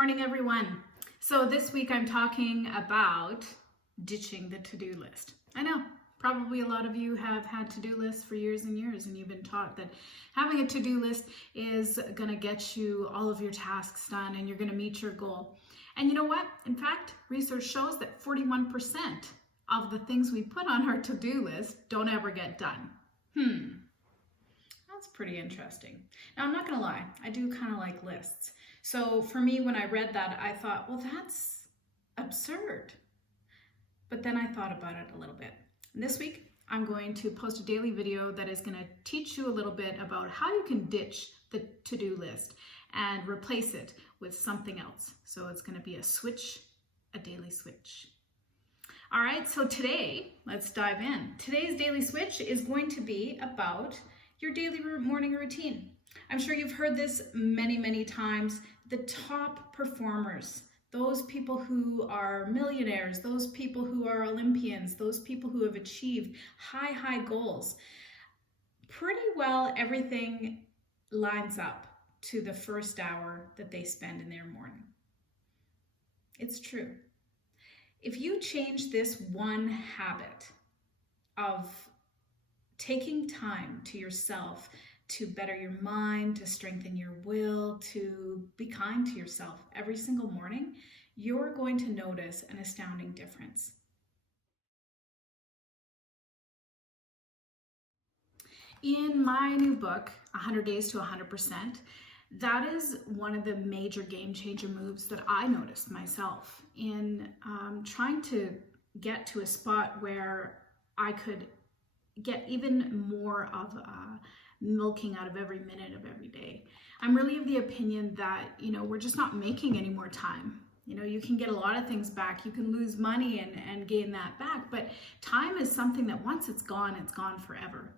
morning, everyone. So this week I'm talking about ditching the to-do list. I know, probably a lot of you have had to-do lists for years and years, and you've been taught that having a to-do list is gonna get you all of your tasks done and you're gonna meet your goal. And you know what? In fact, research shows that 41% of the things we put on our to-do list don't ever get done. That's pretty interesting. Now, I'm not gonna lie, I do kind of like lists. So for me, when I read that, I thought, well, that's absurd. But then I thought about it a little bit. And this week, I'm going to post a daily video that is gonna teach you a little bit about how you can ditch the to-do list and replace it with something else. So it's gonna be a daily switch. All right, so today, let's dive in. Today's daily switch is going to be about your daily morning routine. I'm sure you've heard this many, many times. The top performers, those people who are millionaires, those people who are Olympians, those people who have achieved high goals, pretty well everything lines up to the first hour that they spend in their morning. It's true. If you change this one habit of taking time to yourself to better your mind, to strengthen your will, to be kind to yourself every single morning, you're going to notice an astounding difference. In my new book, 100 Days to 100%, that is one of the major game changer moves that I noticed myself in trying to get to a spot where I could get even more of milking out of every minute of every day. I'm really of the opinion that, we're just not making any more time. You can get a lot of things back. You can lose money and gain that back, but time is something that once it's gone forever.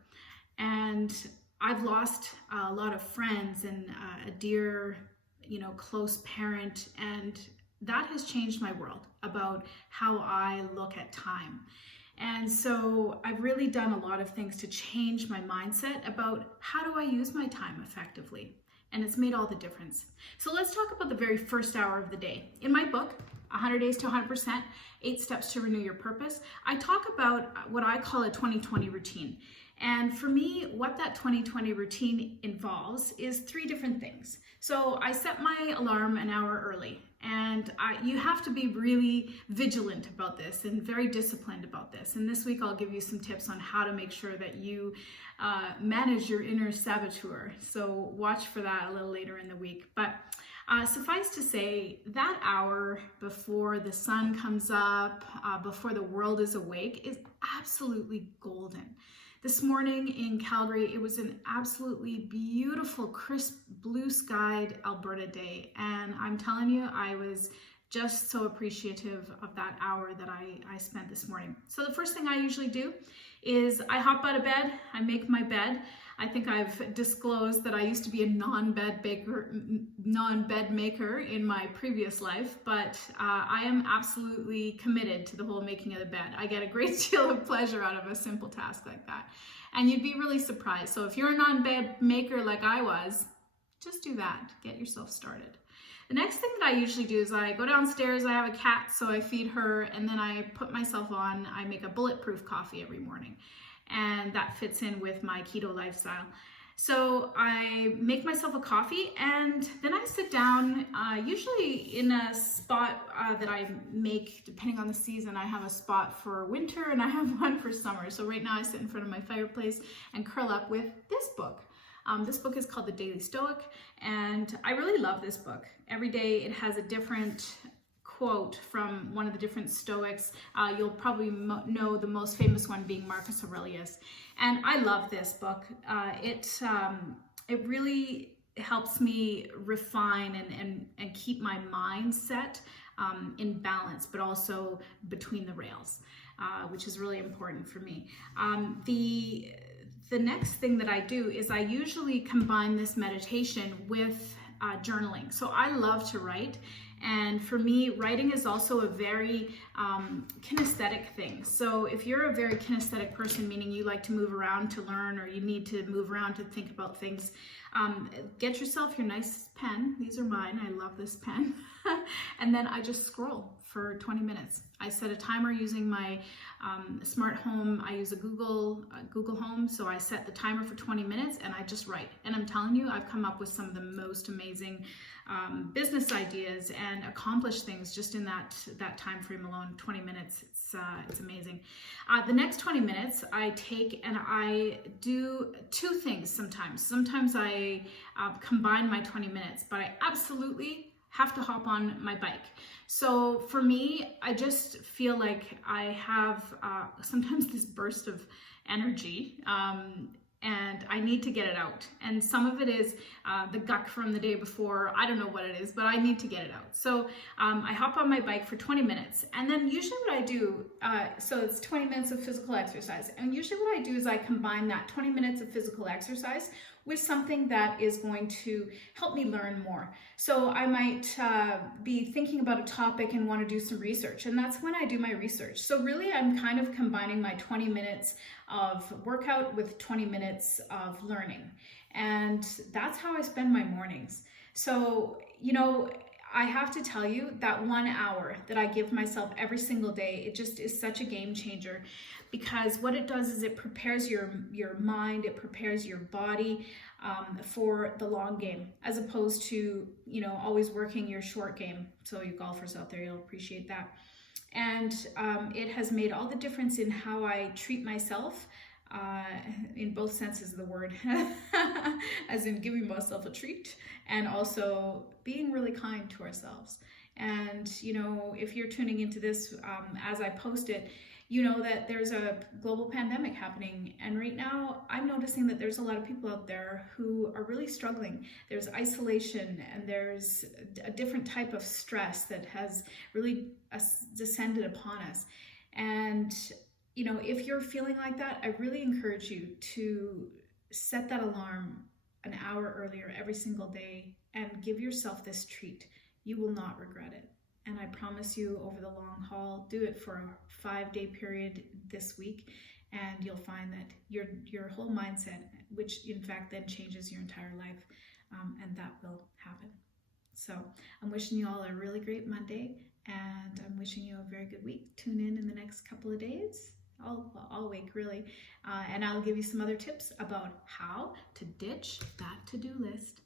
And I've lost a lot of friends and a dear, close parent, and that has changed my world about how I look at time. And so I've really done a lot of things to change my mindset about how do I use my time effectively. And it's made all the difference. So let's talk about the very first hour of the day. In my book, 100 Days to 100%, 8 Steps to Renew Your Purpose, I talk about what I call a 20/20 routine. And for me, what that 20/20 routine involves is 3 different things. So I set my alarm an hour early, and you have to be really vigilant about this and very disciplined about this. And this week I'll give you some tips on how to make sure that you manage your inner saboteur. So watch for that a little later in the week. But suffice to say, that hour before the sun comes up, before the world is awake, is absolutely golden. This morning in Calgary, it was an absolutely beautiful, crisp, blue-skied Alberta day. And I'm telling you, I was just so appreciative of that hour that I spent this morning. So the first thing I usually do is I hop out of bed, I make my bed. I think I've disclosed that I used to be a non-bed maker in my previous life, but I am absolutely committed to the whole making of the bed. I get a great deal of pleasure out of a simple task like that. And you'd be really surprised. So if you're a non-bed maker like I was, just do that. Get yourself started. The next thing that I usually do is I go downstairs, I have a cat, so I feed her, and then I put myself on, I make a bulletproof coffee every morning. And that fits in with my keto lifestyle. So I make myself a coffee, and then I sit down, usually in a spot that I make, depending on the season. I have a spot for winter and I have one for summer. So right now I sit in front of my fireplace and curl up with this book. This book is called The Daily Stoic, and I really love this book. Every day it has a different quote from one of the different Stoics. You'll probably know the most famous one being Marcus Aurelius. And I love this book. It really helps me refine and keep my mindset in balance, but also between the rails, which is really important for me. The next thing that I do is I usually combine this meditation with journaling. So I love to write, And for me, writing is also a very kinesthetic thing. So if you're a very kinesthetic person, meaning you like to move around to learn, or you need to move around to think about things, get yourself your nice pen. These are mine. I love this pen. And then I just scroll for 20 minutes. I set a timer using my smart home. I use a Google Home, so I set the timer for 20 minutes and I just write. And I'm telling you, I've come up with some of the most amazing business ideas and accomplished things just in that time frame alone. 20 minutes. It's amazing. The next 20 minutes I take and I do two things sometimes. Sometimes I combine my 20 minutes, but I absolutely have to hop on my bike. So for me, I just feel like I have sometimes this burst of energy and I need to get it out. And some of it is the guck from the day before. I don't know what it is, but I need to get it out. So I hop on my bike for 20 minutes. And then usually what I do, so it's 20 minutes of physical exercise. And usually what I do is I combine that 20 minutes of physical exercise with something that is going to help me learn more. So I might be thinking about a topic and want to do some research, and that's when I do my research. So really I'm kind of combining my 20 minutes of workout with 20 minutes of learning. And that's how I spend my mornings. So, you know, I have to tell you that 1 hour that I give myself every single day, it just is such a game changer, because what it does is it prepares your mind, it prepares your body for the long game, as opposed to, you know, always working your short game. So you golfers out there, you'll appreciate that. And it has made all the difference in how I treat myself, in both senses of the word, as in giving myself a treat and also being really kind to ourselves. And, you know, if you're tuning into this as I post it, you know that there's a global pandemic happening. And right now I'm noticing that there's a lot of people out there who are really struggling. There's isolation and there's a different type of stress that has really descended upon us. And, you know, if you're feeling like that, I really encourage you to set that alarm an hour earlier every single day and give yourself this treat. You will not regret it. And I promise you, over the long haul, do it for a 5-day period this week, and you'll find that your whole mindset, which in fact then changes your entire life, and that will happen. So I'm wishing you all a really great Monday, and I'm wishing you a very good week. Tune in the next couple of days, all week really, and I'll give you some other tips about how to ditch that to-do list.